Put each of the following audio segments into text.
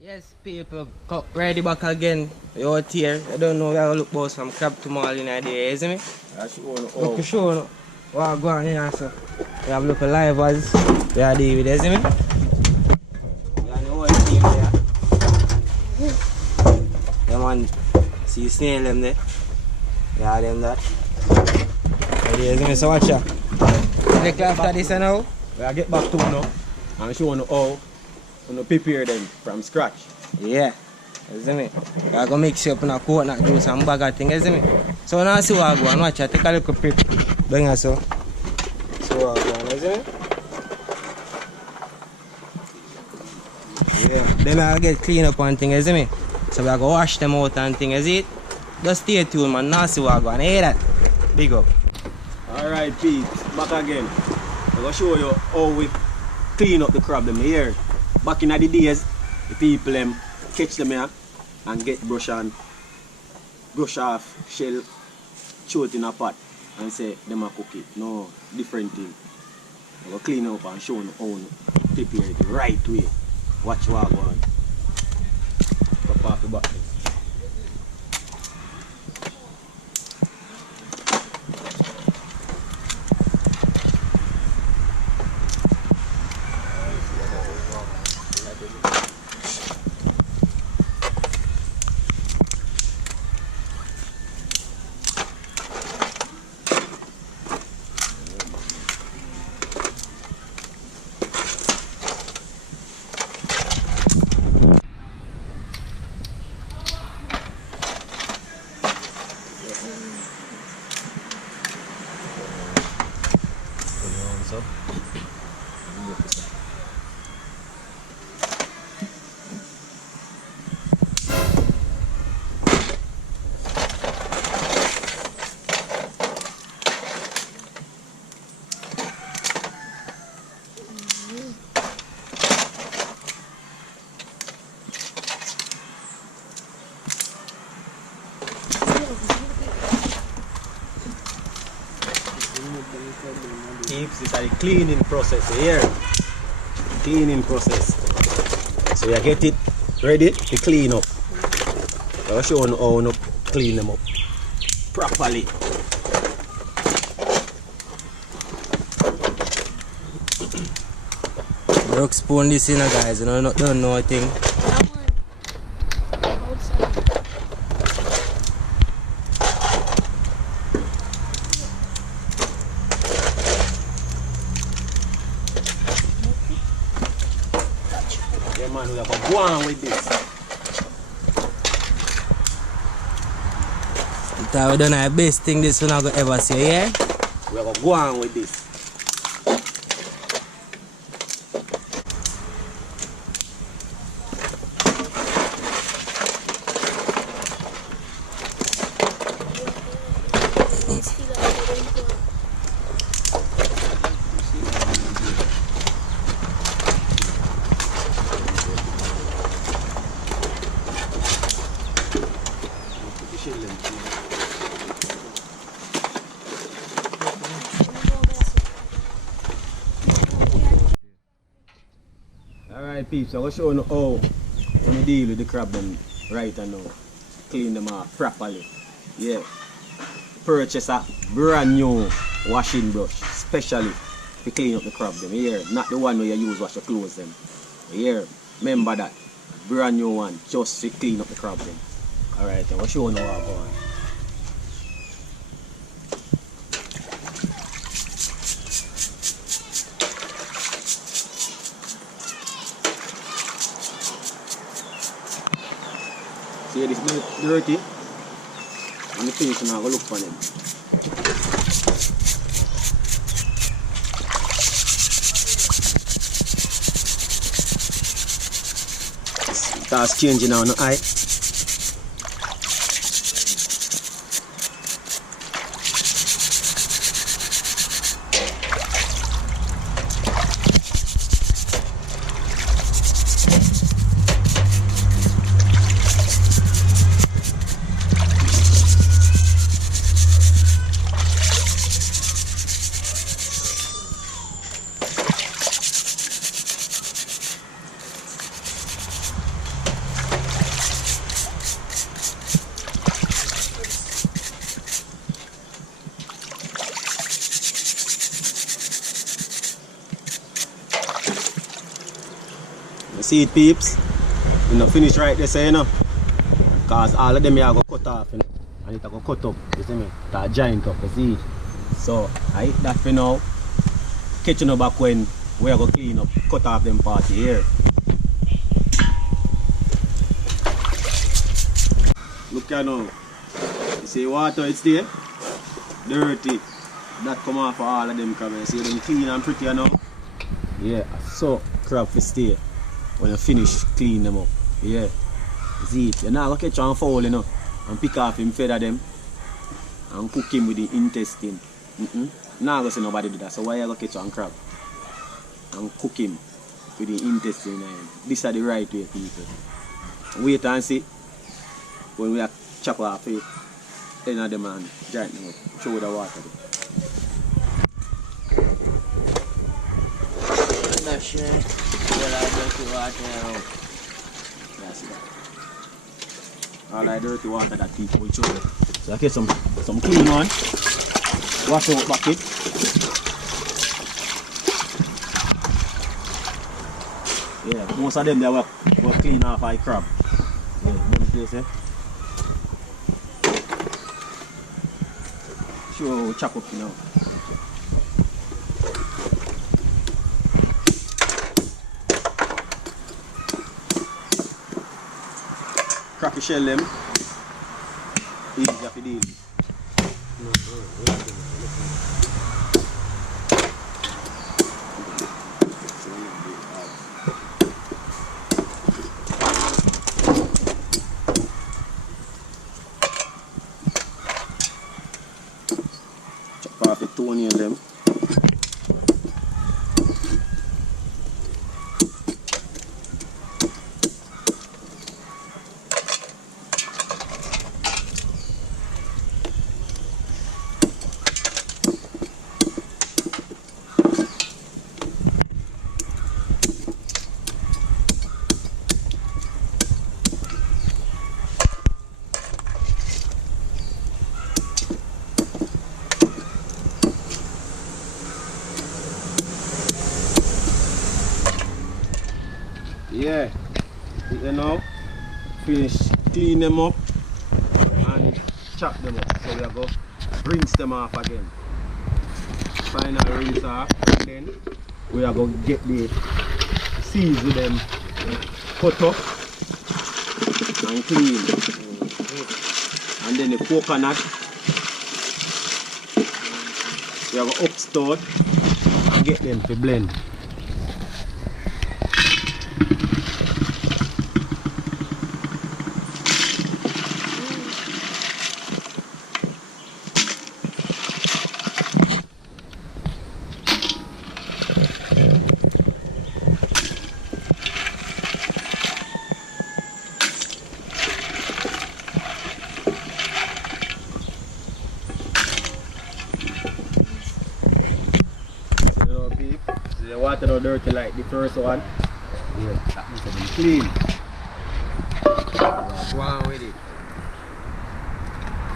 Yes, people, ready back again. You out here. I don't know where I look about some crab tomalley in there, you see me? Look, show no. What go on here, so. We have look live as we are David, you see me? Yeah, man, see snail them there. Yeah, them that. Yeah, you see me, so watch out. Like after this now, we get back to now and show you how you prepare them from scratch. Yeah, you see me? I go mix you up in a coconut juice and bag of things, you see me? So now see what I go and watch it, take a little prep. Bring us so. See what I go on, you see me? Yeah, then I get clean up and things, you see me? So we are going to wash them out and things, you see it? Just stay tuned, man, now see what I go on, you hear that? Big up. Alright, Pete, back again. I'm going to show you how we clean up the crab them here. Back in the days, the people catch them here and get brush off shell, throw it in a pot and say them a cook it. No, different thing. I'm going to clean up and show you how to prepare it the right way. Watch what I go on. Pop off the bottom. Keeps it a cleaning process here. Cleaning process. So you get it ready to clean up. I'll show you how to clean them up properly. Broke spoon this in, guys, you know, don't know a thing. Yeah, man, we have to go on with this. That we done the best thing this one I could ever see, yeah? We have to go on with this. Alright peeps, I'm going to show you how you deal with the crab them right now. Clean them off properly. Yeah. Purchase a brand new washing brush, especially to clean up the crab them. Here, not the one where you use wash your clothes them. Here, remember that. Brand new one, just to clean up the crab them. Alright, I'm going to show you how I'm going. See this dirty, and the finish now, go look for them. That's changing now, no eye. see it, peeps? You know, finish right there, say, you know. Because all of them here go cut off, you know. And it go cut up, you see me? That giant up, you see it? So, I hit that for now. Catch you back when we are going to clean up, cut off them party here. Look here now. You see water, it's there? Dirty. That come off for all of them crab. You see them clean and pretty now? Yeah, so crab for stay. When you finish, clean them up. Yeah. See it? You're not going to catch and foul, you know. And pick off him, feather them. And cook him with the intestine. Now I go see nobody do that. So why you go catch and crab? And cook him with the intestine. This is the right way, people. Wait and see. When we are chop off it, then of them and giant them up. Throw the water. That's it. All I dirty water now. That's it. All that dirty water that people will throw. So I get some clean one. Wash out bucket. Yeah, most of them they will clean off my crab. Yeah, them place, eh? Sure, chop up now. Cracky shell them. Easy to deal with. Chop off the toenail them. Yeah, you know, finish clean them up and chop them up. So we are going to rinse them off again. Final rinse off, and then we are going to get the seeds with them cut up and clean. And then the coconut, we are going to upstart and get them to blend. The water not dirty like the first one. Yeah, that needs to be clean. Go on with it.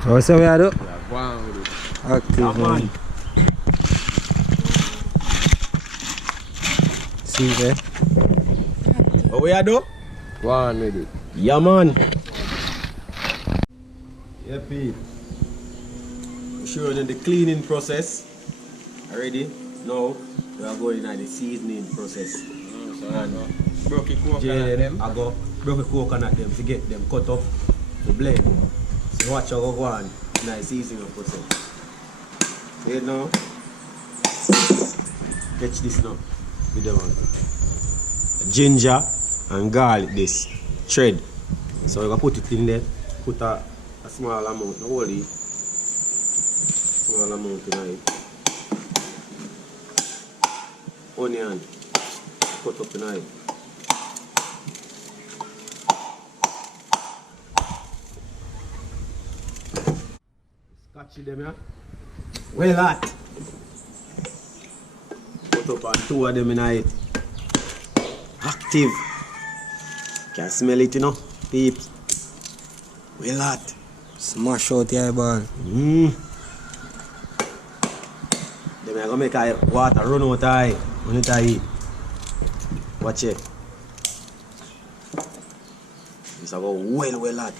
What's the way I do? Yeah, go on with it. Active, yeah, man. See there? What we do? Go on with it. Yeah, man. Yeah, Pete. Sure, in the cleaning process. Already? Now, we are going into the seasoning process. So broken coconut them. I go broken coconut them to get them cut off to blend. So watch how go on in the seasoning process. See it now? Catch this now. With the one. Ginger and garlic this. Thread. So we going to put it in there. Put a small amount, not only small amount in it. Onion, cut up tonight. Scotchy them, yeah? Well hot. Put up on 2 of them in it. Active. Can smell it, you know, peeps. Well hot. Smash out the eyeball. Then I'm gonna make water run out of eye. When it eat. Watch it. This a go well hot.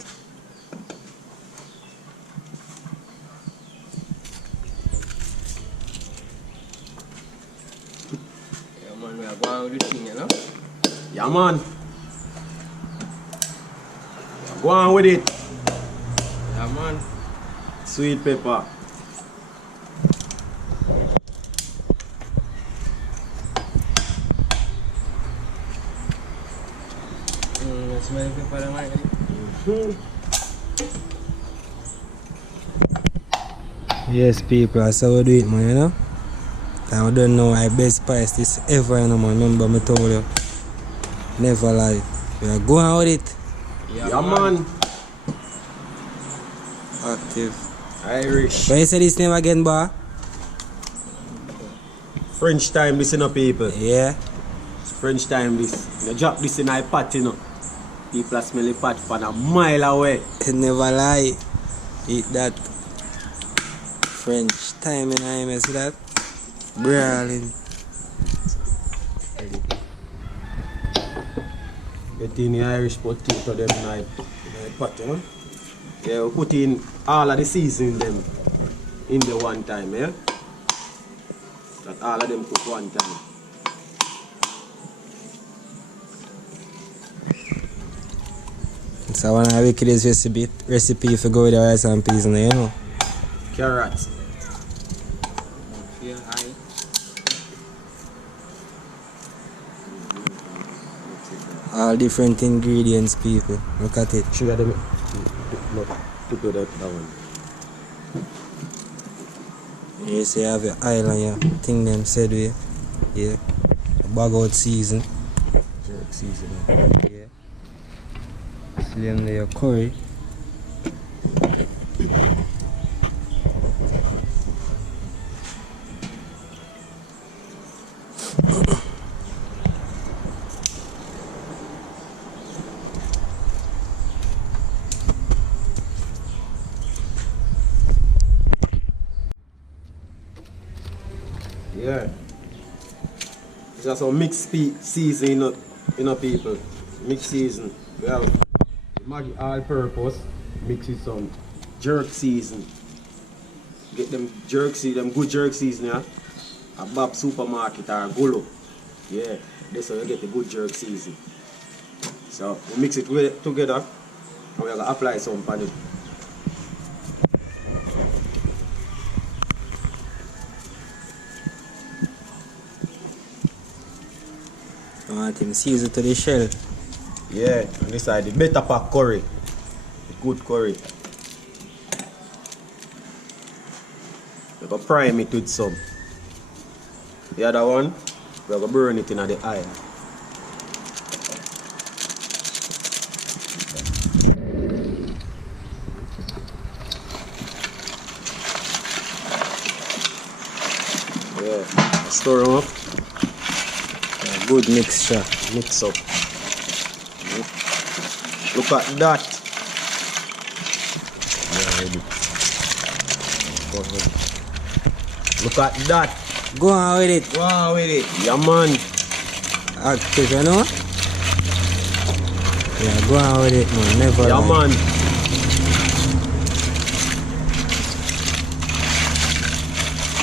Yeah, man, we are going with the thing, you know? Yeah, man. Go on with it. Yeah, man. Sweet pepper. Smell pepper, the man. Yes, people, that's how we do it, man, you know? And I don't know my best spice this ever, you know, man. Remember, I told you. Never lie. We are going with it. Yeah, man. Active. Irish. But you say this name again, boy? French time, listen up, people. Yeah. It's French time, this. You drop this in a pot, you know. People smell the pot from a mile away. Never lie. Eat that. French time, you know, you see that? Brawling. Get in the Irish potato them in a pot, you know. Yeah, we put in all of the seasoning them in the one time, yeah? That all of them cook one time. So one of the wickedest recipe if you go with the rice and peas, you know. Carrots. Feel high. All different ingredients, people. Look at it. Sugar them. Look, put that one. You see, you have your oil and your thing them said we. Yeah. Bag out season. Jerk season. Yeah. Slim there your curry. Yeah. It's just a mixed season, you know, people. Mixed season. We have Maggi all purpose. Mix with some jerk season. Get them jerk season, them good jerk season, yeah. A Bob supermarket or Gullo. Yeah. That's how you get the good jerk season. So we mix it together and we're gonna apply some on it. I want him season to the shell. Yeah, and this side the better pack curry. The good curry. We're gonna prime it with some. The other one, we're gonna burn it in the oil. Yeah, stir them up. Good mixture. Mix up. Look at that. Yeah, ready. Look at that. Go on with it. Go on with it. Yeah, man. Active, you know? Yeah, go on with it, man. Never Yeah, lie. man.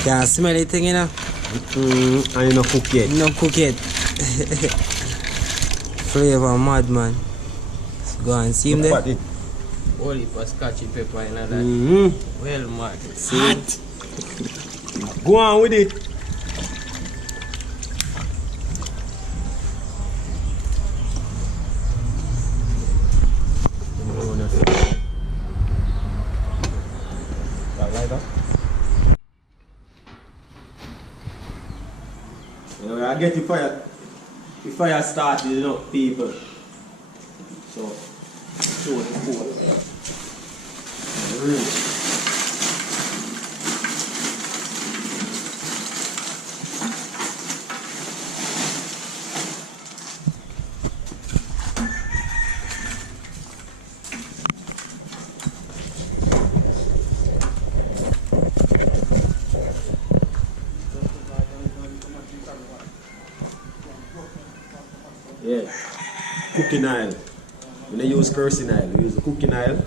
Can't smell it, you know? And you not cook yet. No cook it. Flavor mad, man. Go and see him Look there. at it. Holy for scotchy pepper and all that. Well, mad. See? Hot. Go on with it. I get the fire started, you know, people. So, show the food. Yeah, cooking oil. We don't use cursing oil, we use the cooking oil,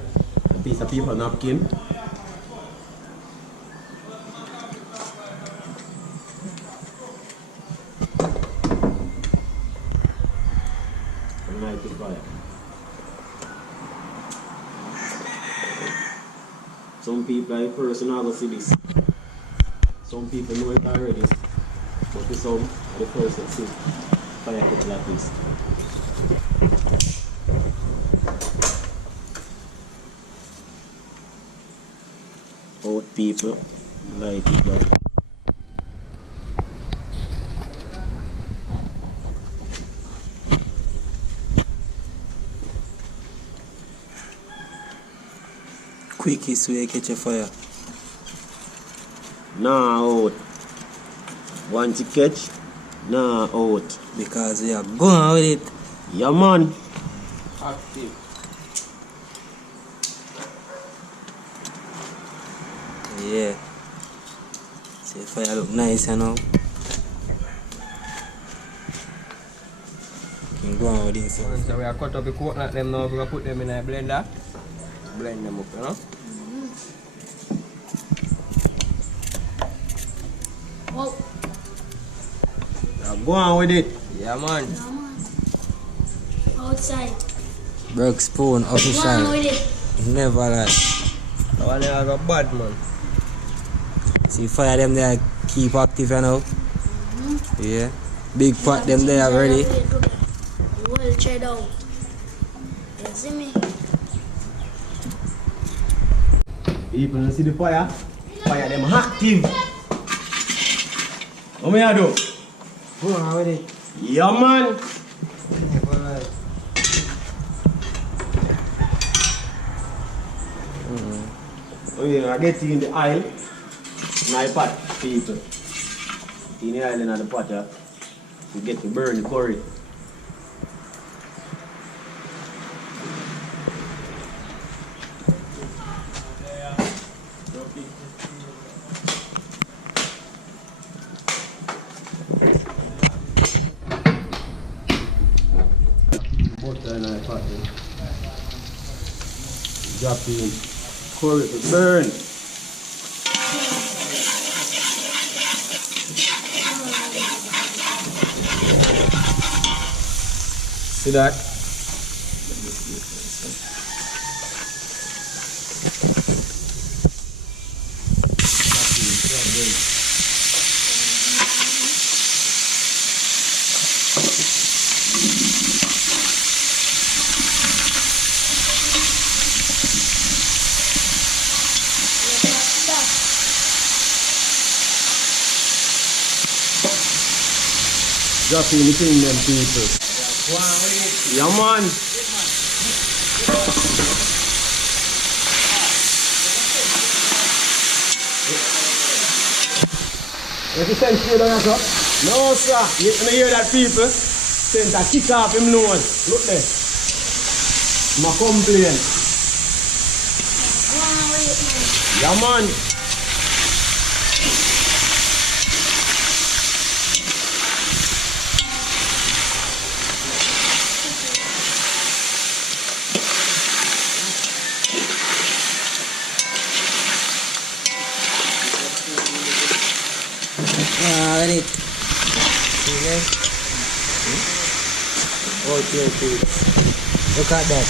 a piece of paper napkin. And light the fire. Some people are person are going to see this. Some people know it already. But for some, are the first to see fire get like this. Out people, light it up. Quickest way to catch a fire. Nah out. Want to catch? Nah out. Because we are going with it. Yeah man. Active. Yeah. See the fire look nice, you know. You can go on with this. So we are cut up the coconut them now, we're going to put them in a blender. Blend them up, you know. Wow. Now go on with it. Yeah man. Yeah, man. Outside. Broke spoon Go on official. with it. Never lie. That one there got bad man. See fire them there keep active, you know. Yeah. Big pot them there already. Well tried out. You see me? People don't see the fire. Fire them active. What me I do? Go on with it. Yeah man. Never lie. Oh yeah, I get in the aisle. My pot, people. In the aisle in the pot, yeah. You get to burn the curry. Butter in the pot, yeah. Drop in curry to burn. See that? Drop in between them people. Yeah man. If you send straight on yourself? No sir. You hear that people? Send a kick off him nose. Look there. My complain. Go on with it, man. Yeah man. With it. See there? Okay. Look at that.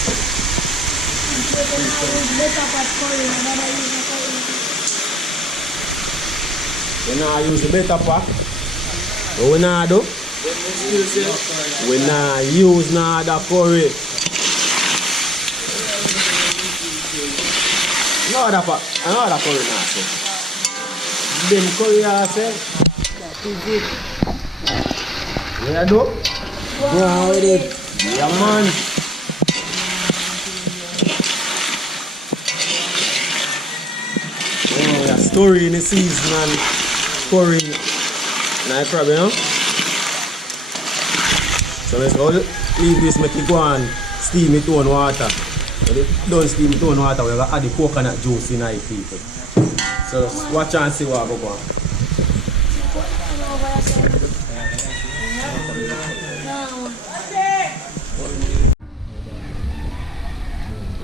We now use the better pot. What we now do? We now use now the curry. No other pot. Another curry now. So. Then curry also. That is it. What you do? Go on with it. Yeah man. Oh, yeah, story in the season and curry. No problem, you know? So let's go leave this, make it go and steam it on water. When it done steam it on water, we're going to add the coconut juice in it, people. So watch and see what will go on.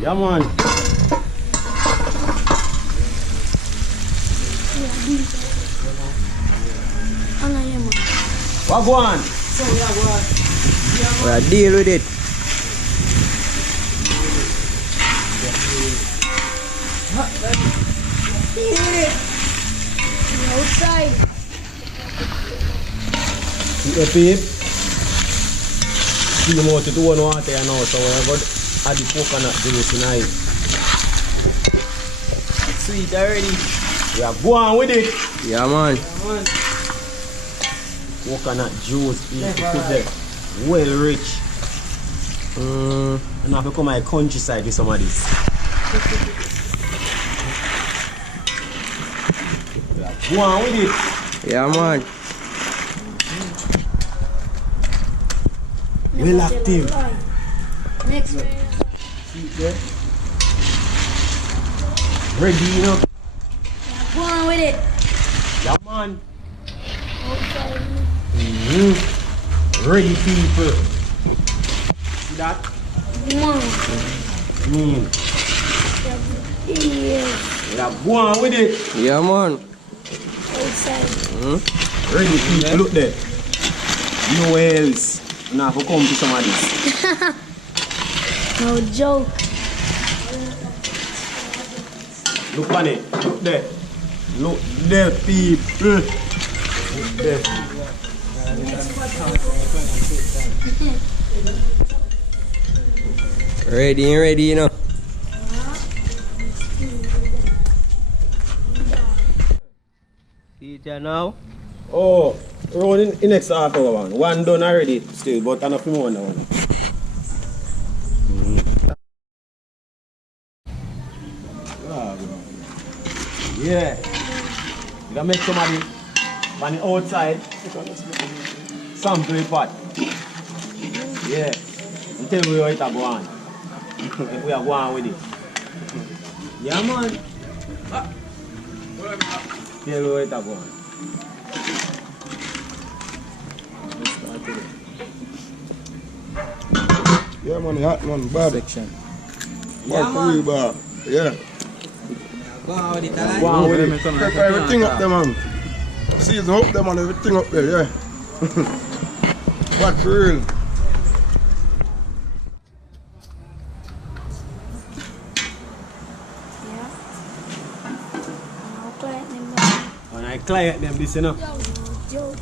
Yeah, man. What go on? We deal with it. Outside. The peep. See the motor to one water now, so I got add the coconut juice in it. Sweet already. We are going with it. Yeah, man. Coconut juice, put there. Well rich. And I've become my countryside with some of this. We are going with it. Yeah, man. Well active. Next. Ready, you know? Go on with it. Yeah, man. Outside. Ready, people. See that? Come on. Yeah. We are going with it. Yeah, man. Outside. Ready, people. Look there. No else. Now, for come to some of this. No joke. Look on it. Look there. Look there, people. Look there. Ready, you know. See it here now. Oh, round in next half hour, man. One done already still, but enough more now. Yeah. You can make somebody on the outside sample the pot. Yeah. And tell me how it go on. We are going with it. Yeah, man. Tell me how it go on. Yeah, man, hot man, bad. Section. Yeah, man. Bad. Yeah. Go on with it, alright? Go on with it. Prepare everything up there, man. Season up there, man, everything up there, yeah. Bad for real. When I client them this, you know. Joke.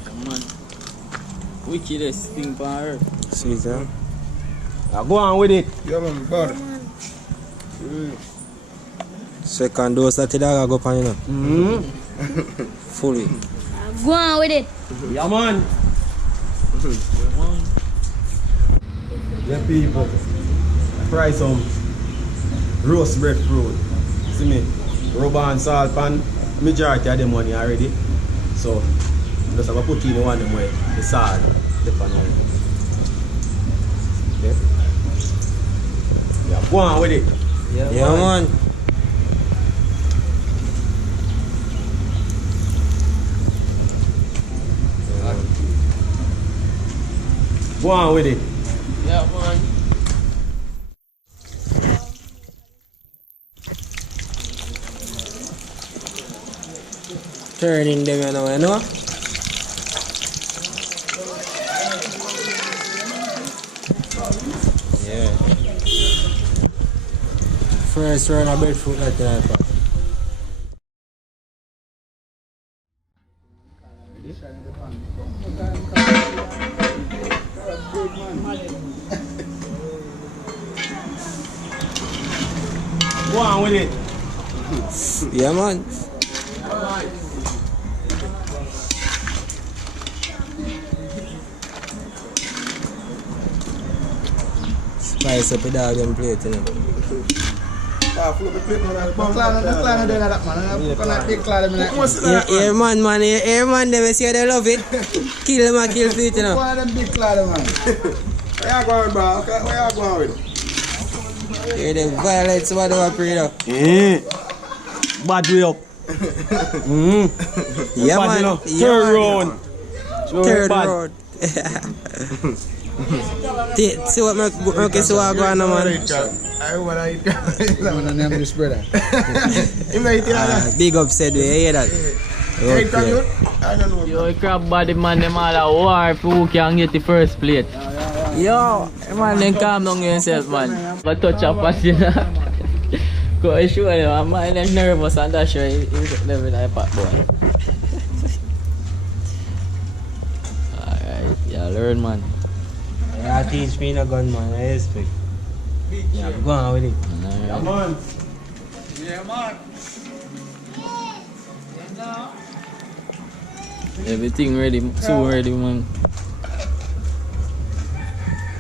Wickedest thing for her. See it, huh? Go on with it. Yeah, man, bad. Second dose that the dog go pan, you know. Fully. Go on with it. Yeah, man. Yeah, people. Fry some roast breadfruit. See me? Rubber and salt pan. Majority of them money already. So, just have to put in the one them way. The salt. The pan already. Okay. Yeah, go on with it. Yeah, man. Go on with it. Yeah, man. Turning them, you know? Yeah. First run of breadfruit like that. Go on with it. Yeah, man. Spice up the dog and plate, you know. Yeah, man, they say they love it. Kill them and kill feet, you know. One of them big cloud, man. Where you going, bro? Okay, where you going with it? Yeah, they violate somebody who pray now. Bad way up. Yeah, bad, man. you know. Yeah, Third man. round. Third round. See what okay, so I go on, man. I want to eat crab. I want to name this brother. You might eat that. Big up said we hear that. Okay. I don't know. Yo, crab body man, them all a war for who can get the first plate. Yo, man, then calm down yourself, man. But touch up as you know. Go show them, man, them nervous and that's why he's living like a pot boy. Alright, yeah, learn, man. Yeah, teach me no gun, man. I respect. Yeah, go on with it. Yeah, man. Everything ready, so ready, man.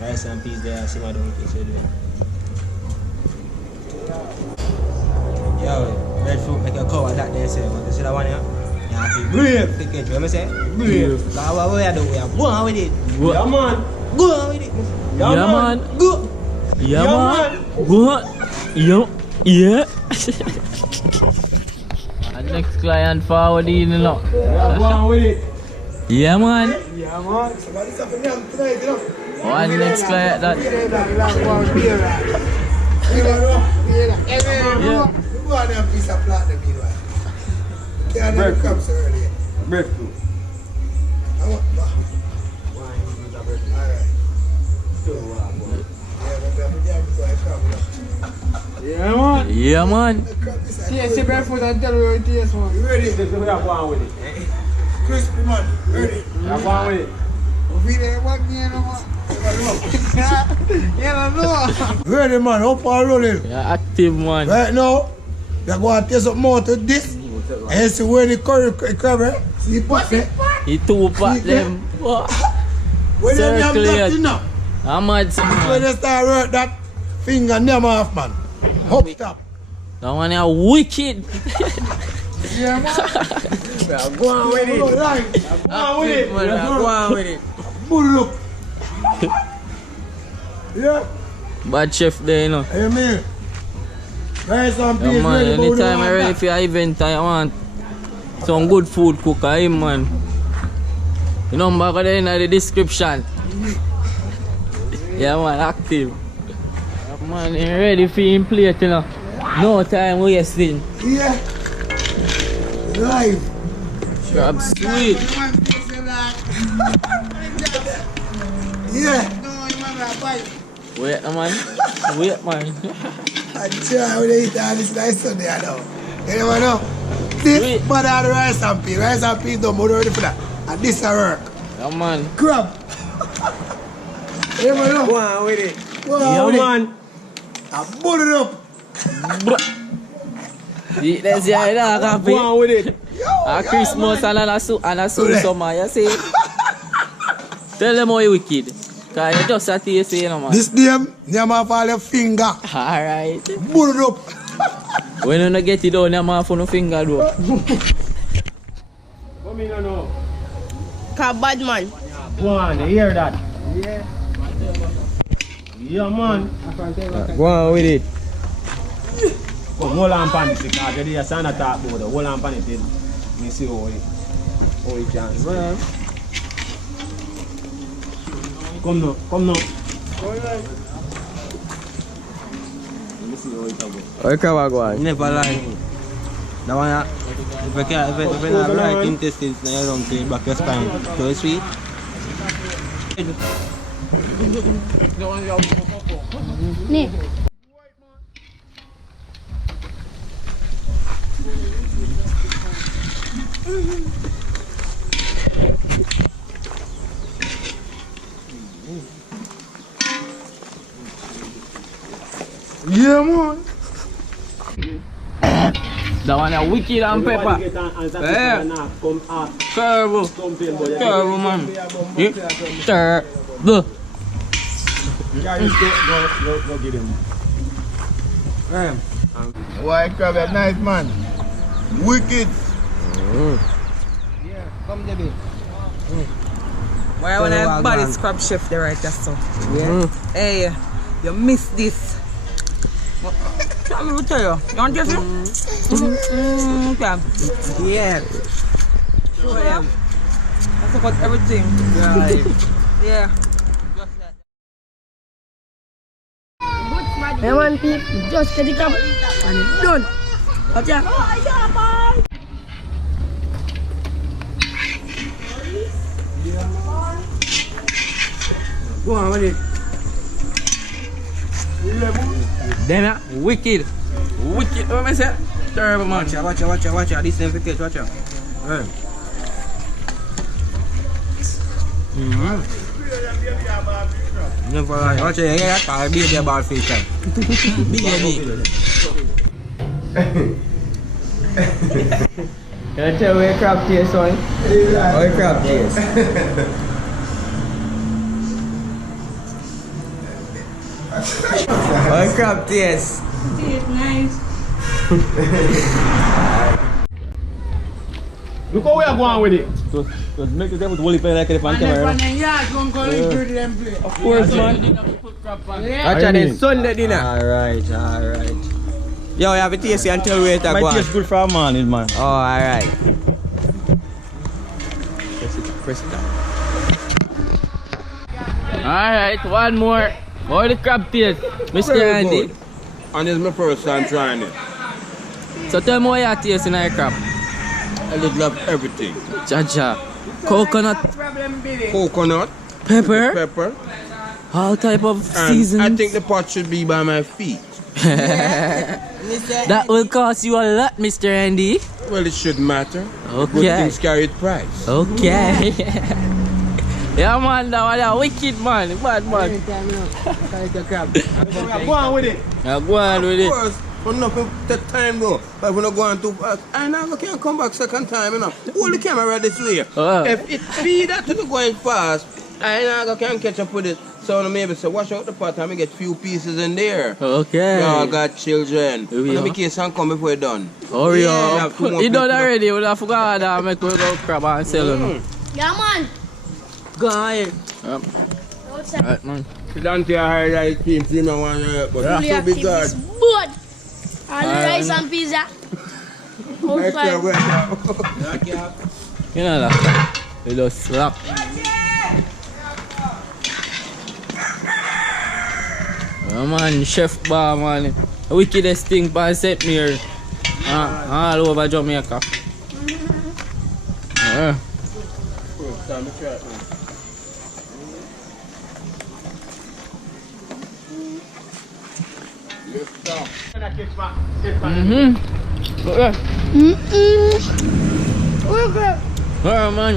Rice and peas there, see what don't say do. Yo, breadfruit make a cover that they say. Want to see that one here? Yeah, Brave. Take it, you know what I say? Brave. What we are doing? We are going with it. Yeah, man. Go on with it. Yeah, man. Go. Yeah, man. Go. Yo. Yeah. And next client forward in the lock. Yeah, go on with it. Yeah, man. Yeah, man. Somebody's up in them tonight, you know. One next client that. Yeah. Go on and piece of platinum, you know. They are never come so early. Breadfruit. I want baugh. Alright. Yeah, man. Yeah, man. Taste the breadfruit and tell me what it tastes, man. You ready? We are going with it. Crispy, man. Ready? We are going with it. Ready, man. Up and rolling. Yeah, active, man. Right now, we are going to taste up more to this. And you see when the curry crab, eh? See the pot, eh? He two pack them. When you have Circle that it. enough, I'm mad, when man. you start work that finger name off, man. Up top. That one is wicked. Yeah, man. Go on with it. Go on with it. Go on with it. Good look. Yeah. Bad chef there, you know. Hey, man. Guys, some Yeah, peas man, ready, but we anytime don't I ready want for an event, I want some good food cook, man. The number go there in the description. Yeah, man, active. Yeah, man, you ready for him plate, you know. No time wasting. that. Yeah. Live. Crab sweet. Yeah. Wait, man. Wait, man. I try when they eat all this nice Sunday, I know. You never know. This, but the rice and peas. Rice and peas don't bother ready for that. And this a work. Yeah, man. Crab. You never know. Go on with it. Go on Yeah, with man. it. I put it up. Let's see how you can Go on with it. A Christmas and a soon summer, you see? Tell them how you wicked. Cause you just a taste, you know, man. This name of all your finger. Alright. Put it up. When you don't get it down, you have no finger, though. Come in and know. Bad man. Go on, you hear that? Yeah. Yeah, man. Go on with it. Come, hold on pan this because you did a talk about it. Hold on pan it in. Let me see how it can. Come now, come now. Let me see how it goes. Where crab go on? Never lie. That one, if you can't, if you not right intestines, then you don't take back your spine. So it's sweet. Nee. Yeah, man. That one is wicked and pepper. Yeah. Terrible. Terrible, man. Terrible. Go get him. White crab is nice, man. Wicked. Yeah, come Debbie. Why when I bought this crab chef there right there, so. Yeah. Hey, you missed this. Let me tell you. You want Jeffy? Okay. Yeah. Sure, yeah. That's about everything. Yeah. Yeah. Just like Yeah, man, people, just get the crab and it's done. Watch out. Go on with it. Damn it, wicked. Wicked, what am I saying? Terrible, man. Watch out. This thing for taste, watch out. Right. Never right. Watch out, yeah, I be a ball fish. Baby. Can I tell where crab taste, son? Where crab taste? Where crab taste? It's nice. Look how we are going with it. Just make yourself with Wally Pen like it on camera. Of course, man. Watch out, it's Sunday dinner. Alright. Yo, you have a taste and tell where it go. My taste good for a man, man. Oh, alright. Press it down. Alright, one more. How the crab taste, Mr. Andy? And this is my first time trying it. So tell me what you taste in your crab. I just love everything. Jaja. Coconut, Coconut, pepper, pepper, all type of and seasons. I think the pot should be by my feet. That will cost you a lot, Mr. Andy. Well, it shouldn't matter. Good Okay. things carry price. Okay. Yeah, man, that was a wicked man, bad man. Go on with it. Yeah, go on with Of it. course, but nothing that time though. But we're not going too fast. I never can come back second time, you know. Hold the camera this way. Oh. If it speed that to going fast, I never can catch up with it. So maybe say wash out the pot and we get few pieces in there. Okay. Y'all got children. Here we Let me are. kiss and come before you're done. Hurry Yeah, up. have two more You done people. already. We forgot that make we go crab and sell them. Yeah, man. Go ahead. Outside. Alright, man. Dante highlight team, you know, one but Really so big active God. is good. And rice and pizza. Outside. You know that. You just slap. Oh man, Chef Bar, man. The wickedest thing by set me here. All over Jamaica. Yeah. Okay. Okay. Alright, man.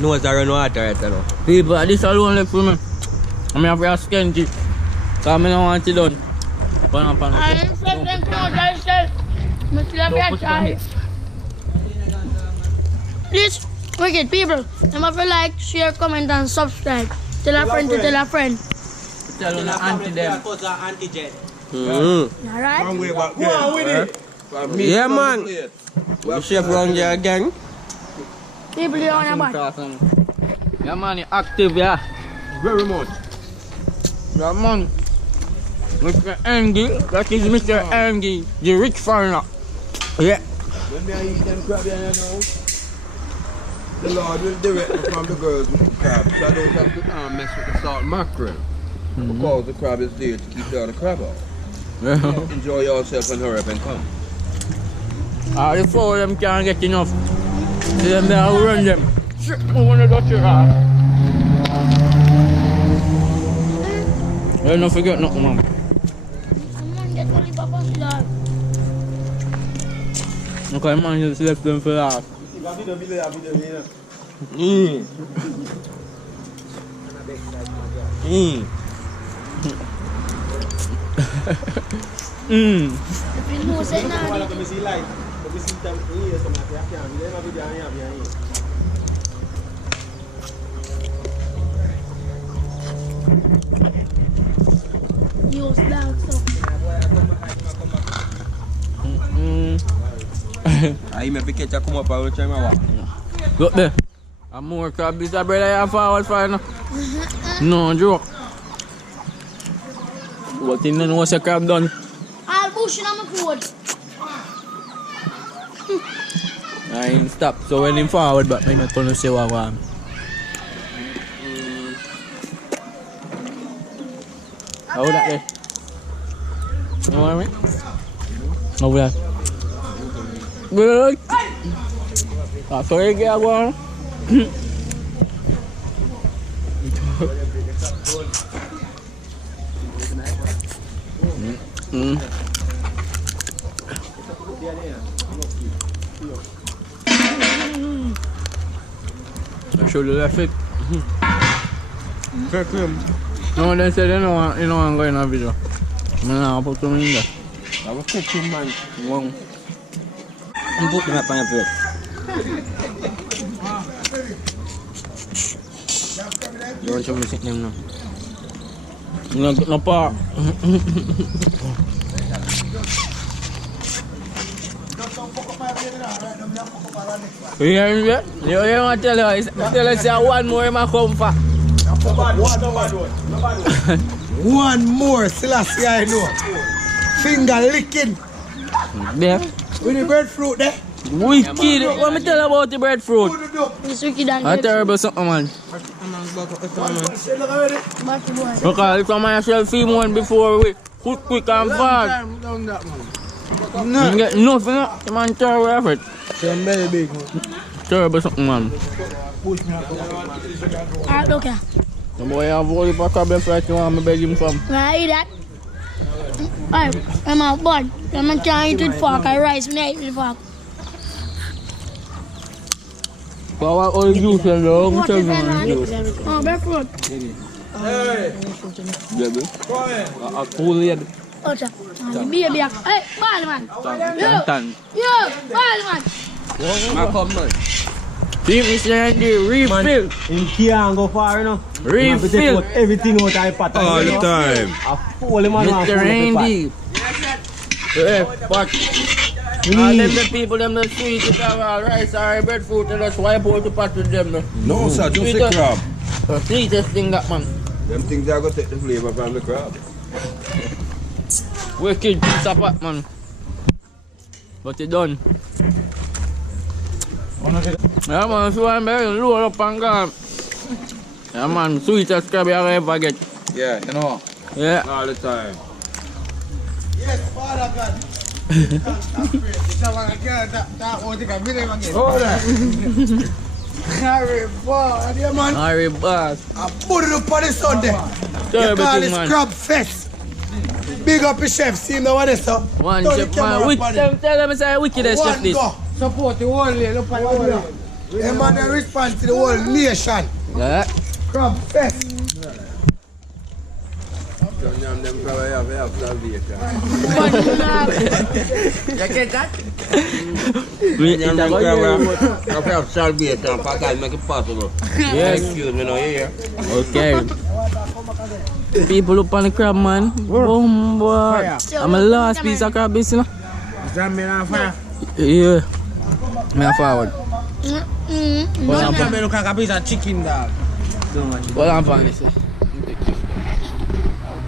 Nose are run water right now. People, this alone left for me. I'm here for a skenty. Because I don't want it done. I'm from them clothes I said. I'm still a try. Please, wicked people, remember to like, share, comment and subscribe. Tell a friend to tell a friend. Tell them anti them. Alright? Go on with it. Yeah, man. The chef around here again. People, you on a back. Yeah, man, you're active, yeah. Very much. Yeah, man. Mr. Andy, that is Mr. Andy, the rich foreigner. Yeah. When me eat them crab, you know, the Lord will direct me from the girls with the crab. So I don't have to mess with the salt mackerel. Because the crab is there to keep the other crab out. Enjoy yourself and hurry up and come. The four of them can't get enough. See them there, I'll run them. Shit, I want to touch your ass. Don't forget nothing, man. Someone get lollipops love. Okay, man, just left them for that. If you know, say nah, use that stuff. I may catch a come up and try my walk. Look there. I'm more crab this brother I have forward for now. No joke. What in the nose a crab done? I'll push it on my food. I ain't stop. So when him forward but I'm gonna say what I want. How that there? You know what I mean? Over there. Good. That's where you get one. I should have left it. No, they said they don't want to go in a video. I'm going to put them in there. I will catch him, man. One. I'm putting up on your plate. You want to sit them now? No part. You hear me? You want to tell us one more I come for. One more, Selassie, I know. Finger licking. There. With the breadfruit there. Wicked. What me tell you about the breadfruit? It's wicked and A terrible something, man. Because if I myself film one before we quick and fast. You get nothing, you man terrible effort. Terrible something, man. Alright, look here. The boy have all the crab like you want me beg him from. I eat that. Alright, I'm out bored. I'm can't eat with fork. I rice when I eat with fork. But what all the juice and love? What is that, man? Oh, breadfruit. Baby. A full head. Oh, sir. Baby. Hey, ball man. Tan. Yo, ball man. Come on. See, Mr. Andy, refill. In can't go far, you know. Refill. Everything out of the pot. All the time. A full man. Mr. Andy. Hey, but all them the people, them the sweet, it have rice or breadfruit, and just wipe out the pot with them. No, sir, just the crab. The sweetest thing that, man. Them things are going to take the flavor from the crab. Wicked piece of pot, man. But it done. Yeah, man, if you want to load up and go. Yeah, man, sweetest crab you ever get. Yeah, you know. Yeah. All the time. Yes, Father God. Harry, boy, dear man. Harry Bass. I put it up on the Sunday. You Terrible call thing, this man. crab fest. Big up the chef, see him now what is up. One chef, man. Tell them it's a wickedest chef One this. go. Support the whole lane, look at the whole lane. The man that responds to the whole nation. Yeah. Crab fest. Them probably have salvation. You get that? We You have salvation, for God make it possible. Yes. Excuse me now, you hear? Okay. People up on the crab, man. Boom, boy. I'm a last piece of crab, you know? Yeah. Me a forward. Look like a piece of chicken, dog. What I'm finding.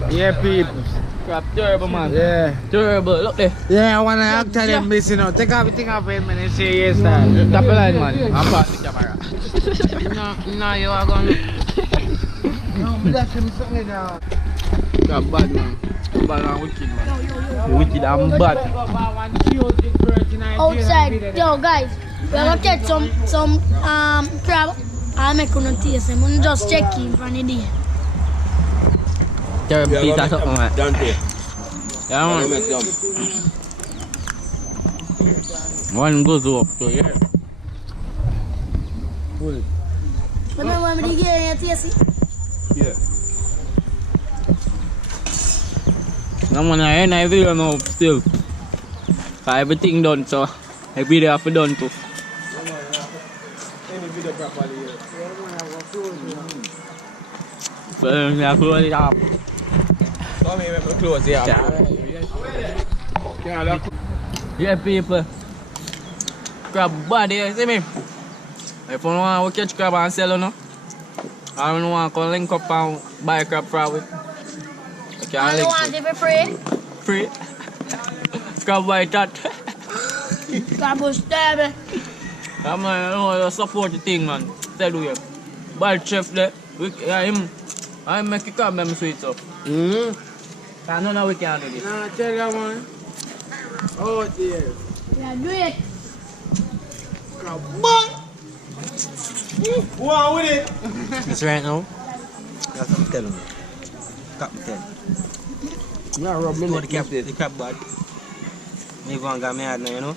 Yeah, people. Crab terrible, man. Yeah. Terrible. Look there. Yeah, I want to act tell them this, you know. Take everything off him and say yes, dog. Tap the line, man. I'm past the camera. No, you are going to... Crab bad, man. Bad and wicked, man. Wicked and bad. Outside, yo guys, we are gonna get some crab. I'll make you taste them. I'm just checking for the day. Terrible piece of something, man. Dante. Yeah, man. Make them. One goes up, so yeah. But now when we get here, taste it. Yeah. I'm gonna end my video now still. So everything done, so the video have to done too. But I close it up. Come here, let me close it up. Yeah, people. Crab bad here, see me? If you want to catch crab and sell, no? I don't want to link up and buy crab from it. You want it for free? Free. Crab buy that. Crab was terrible. I'm like, support the thing, man. Tell you. Bad chef there. I make it crab them sweet up. Cause none of we can do this. Nah, check that one. Oh dear. Yeah, do it. Go on with it. It's right now. That's what I'm telling you. Cap me tell. Yeah, rub me The crab bad. Me even got me hard now, you know.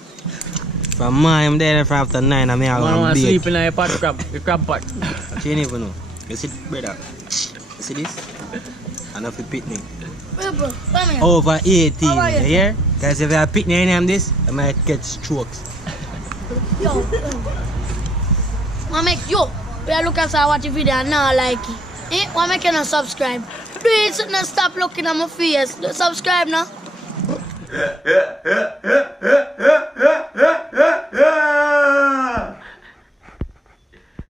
From mine, I'm there from after 9 and me all Man on want bed. sleep in a pot crab, the crab pot. You ain't even know. You see, brother? You see this? Enough to picnic. Bro, come here. Over 18, How are you? you hear? Guys, if you have picnic any of this, I might get strokes. Yo. Wanna make yo. We are looking at watch the video and now like it. Eh? Wanna make you not subscribe. Do it so not stop looking at my face. Subscribe now.